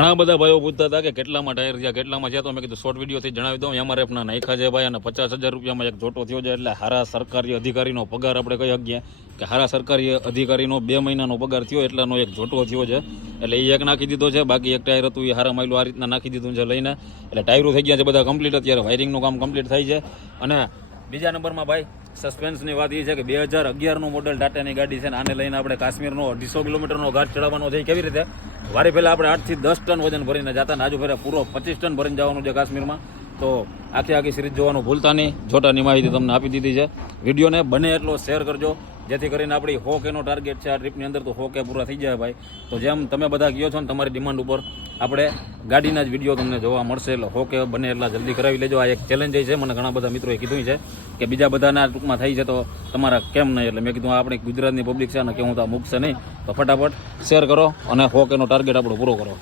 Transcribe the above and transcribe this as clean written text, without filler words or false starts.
ઘણા બધા ભાઈઓ પૂછતા હતા કે કેટલામાં ટાયર થયા કેટલામાં થયા, તો મેં કીધું શોર્ટ વિડીયોથી જણાવી દઉં. MRFના નાખ્યા છે ભાઈ, અને 50,000 રૂપિયામાં એક જોટો થયો છે. એટલે હારા સરકારી અધિકારીનો પગાર આપણે કહી શકીએ કે હારા સરકારી અધિકારીનો 2 મહિનાનો પગાર થયો એટલાનો એક જોટો થયો છે. એટલે એ એક નાખી દીધો છે, બાકી એક ટાયર હતું એ હારા માયલું આ રીતના નાખી દીધું છે લઈને. એટલે ટાયરો થઈ ગયા છે બધા કમ્પ્લીટ. અત્યારે વાયરિંગનું કામ કમ્પ્લીટ થાય છે. અને બીજા નંબરમાં ભાઈ સસ્પેન્સની વાત એ છે કે 2011નું મોડલ ટાટાની ગાડી છે, ને આને લઈને આપણે કાશ્મીરનો 250 કિલોમીટરનો ઘાટ ચડાવવાનો છે. કેવી રીતે વારી પહેલાં આપણે 8 થી 10 ટન વજન ભરીને જતા, ને આજુ ફેરા પૂરો 25 ટન ભરીને જવાનું છે કાશ્મીરમાં. તો આખી સિરીઝ જોવાનું ભૂલતા નહીં. જોટાની માહિતી તમને આપી દીધી છે. વિડીયોને બને એટલો શેર કરજો, જેથી કરીને આપણી 100K નો ટાર્ગેટ છે આ ટ્રીપની અંદર, તો 100K પૂરા થઈ જાય ભાઈ. તો જેમ તમે બધા કહો છો ને તમારી ડિમાન્ડ ઉપર આપણે ગાડીના જ વિડીયો તમને જોવા મળશે. એટલે 100K બને એટલા જલ્દી કરાવી લેજો. આ એક ચેલેન્જ છે, મને ઘણા બધા મિત્રોએ કીધું છે કે બીજા બધાના ટૂંકમાં થઈ છે તો તમારા કેમ નહીં. એટલે મેં કીધું આપણી ગુજરાતની પબ્લિક છે ને કે હું તો મૂકશે નહીં, તો ફટાફટ શેર કરો અને 100K નો ટાર્ગેટ આપણો પૂરો કરો.